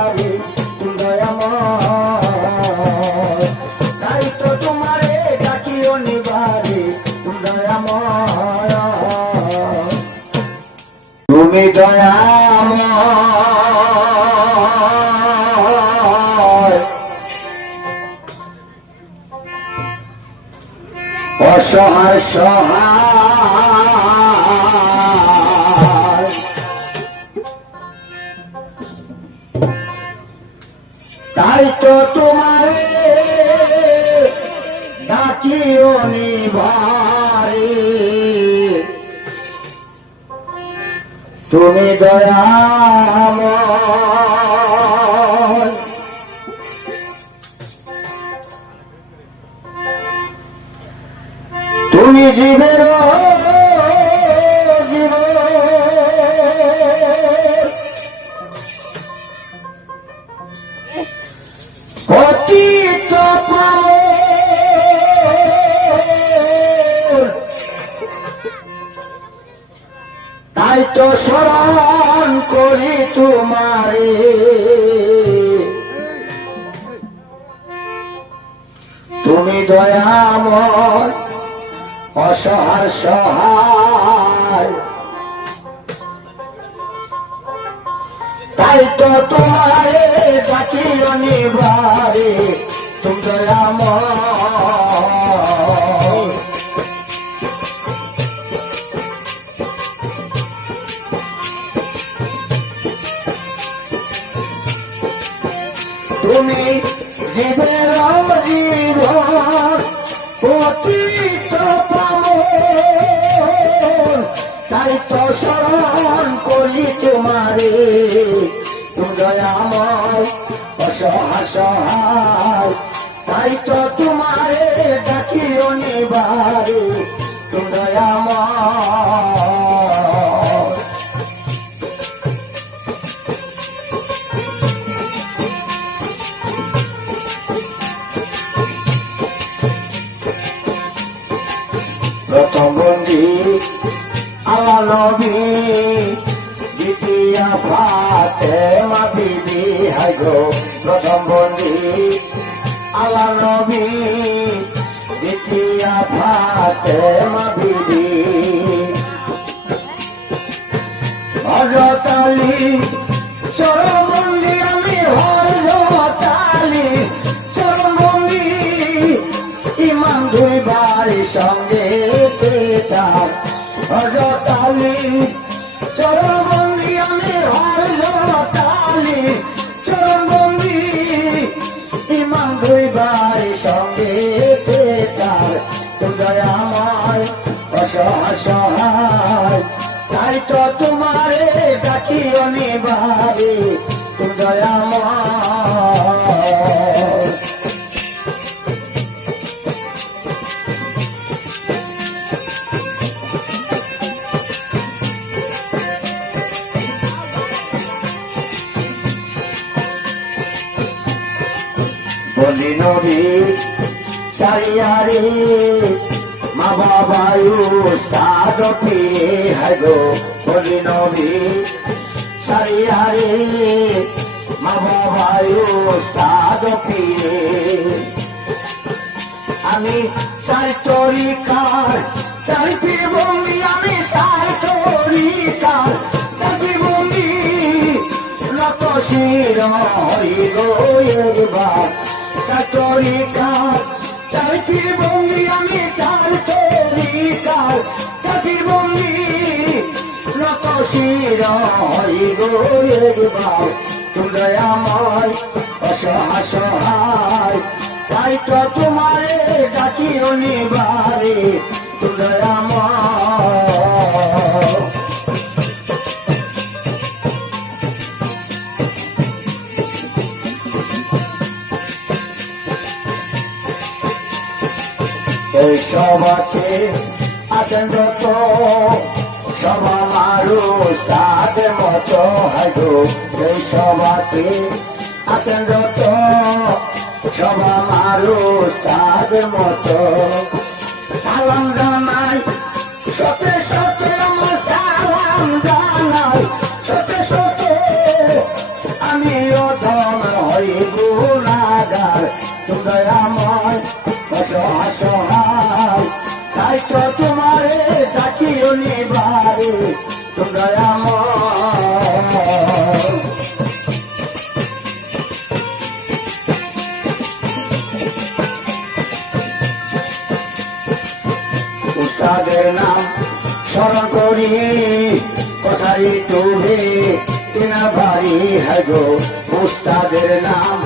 তুমি দয়াময়। তাই তো তো তোমারে ডাকিও নিবারে তুমি দয়াময়। তুমি জীবের তাই তো স্মরণ করি তোমারে। তুমি দয়াময় অসহায় সহায়। তাই তো তোমারে ডাকি তুমি জীবের জীব পতিত। তাই তো স্মরণ করি তোমারে দয়া দয়াময় অসহায় আল্লাহ দ্বিতীয় ফাতে মা বিবি হাই গো প্রথম আল্লাহ নবী, দ্বিতীয় আমি ইমান দুই সঙ্গে ইমান দুই ভাই সঙ্গে পেতাম দয়াময় অসহায়। সহায় তাই তো তোমারে ডাকি অনিবারে দয়াময় বলি নবী, চারিয়ারে, মা বাবায়ু সাদ ফিরে হাগো বলি নবী, চারিয়ারে, মা বাবায়ু সাদ ফিরে আমি চাই তরিকার চাই গোয়েরবার তুমি আমায় অসহায় সহায় তাই তো তোমারে ডাকি অনিবারে এই সবাকে আছেন যত সবা মারু সাদ মতো হাগো এই সবাকে আছেন যত সবা মারু সাদ মতো। কথাই তোহে কেনা ভাই হাগো উস্তাদের নাম